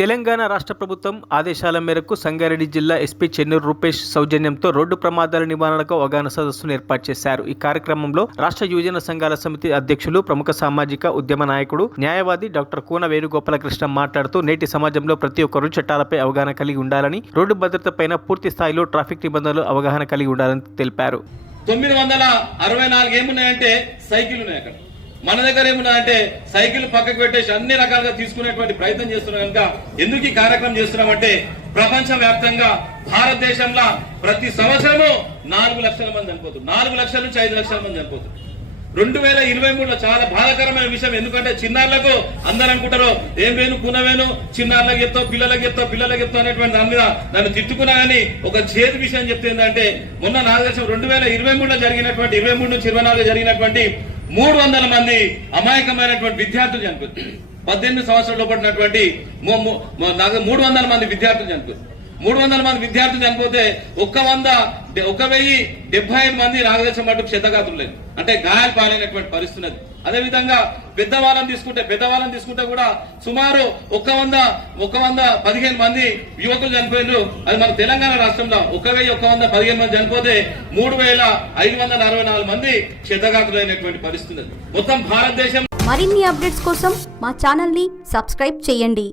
తెలంగాణ రాష్ట్ర ప్రభుత్వం ఆదేశాల మేరకు సంగారెడ్డి జిల్లా ఎస్పీ చెన్నూరు రూపేష్ సౌజన్యంతో రోడ్డు ప్రమాదాల నివారణకు అవగాహన సదస్సును ఏర్పాటు చేశారు. ఈ కార్యక్రమంలో రాష్ట్ర యువజన సంఘాల సమితి అధ్యక్షులు, ప్రముఖ సామాజిక ఉద్యమ నాయకుడు, న్యాయవాది డాక్టర్ కూన వేణుగోపాలకృష్ణ మాట్లాడుతూ నేటి సమాజంలో ప్రతి ఒక్కరూ చట్టాలపై అవగాహన కలిగి ఉండాలని, రోడ్డు భద్రతపైన పూర్తి స్థాయిలో ట్రాఫిక్ నిబంధనలు అవగాహన కలిగి ఉండాలని తెలిపారు. 964 ఏమున్నాయంటే సైకిల్ ఉన్నాయి. అక్కడ మన దగ్గర ఏమున్నాయంటే సైకిల్ పక్కకు పెట్టేసి అన్ని రకాలుగా తీసుకునేటువంటి ప్రయత్నం చేస్తున్నాం. కనుక ఎందుకు ఈ కార్యక్రమం చేస్తున్నామంటే ప్రపంచ వ్యాప్తంగా భారతదేశంలో ప్రతి సంవత్సరము 4 లక్షల మంది చనిపోతారు. 4 లక్షల నుంచి 5 లక్షల మంది చనిపోతారు. 2023లో చాలా బాధాకరమైన విషయం. ఎందుకంటే చిన్నారులకు అందరూ అనుకుంటారు ఏం వేను కూనవేను, చిన్నారులకు చెప్తావు, పిల్లలకు చెప్తావు అనేటువంటి దాని మీద నన్ను తిట్టుకున్నా కానీ ఒక చేతి విషయం చెప్తే ఏంటంటే మొన్న నాకు తెలిసి 2023లో జరిగినటువంటి 23 నుంచి 24 జరిగినటువంటి 300 మంది అమాయకమైనటువంటి విద్యార్థులు చనిపోయారు. 18 సంవత్సరాలు పడినటువంటి 300 మంది విద్యార్థులు చనిపోయారు. 300 మంది విద్యార్థులు చనిపోతే 1075 మంది నాకు తెలిసిన మటుకు క్షతగాతులు లేదు, అంటే గాయాలు పాలైనటువంటి పరిస్థితి. అదేవిధంగా పెద్దవాళ్ళని తీసుకుంటే కూడా సుమారు 115 మంది యువకులు చనిపోయారు. అది మన తెలంగాణ రాష్ట్రంలో 1115 మంది చనిపోతే 3564 మంది క్షతగాతులైనటువంటి పరిస్థితి. మొత్తం భారతదేశం మరిన్ని అప్డేట్స్ కోసం మా ఛానల్ ని సబ్స్క్రైబ్ చేయండి.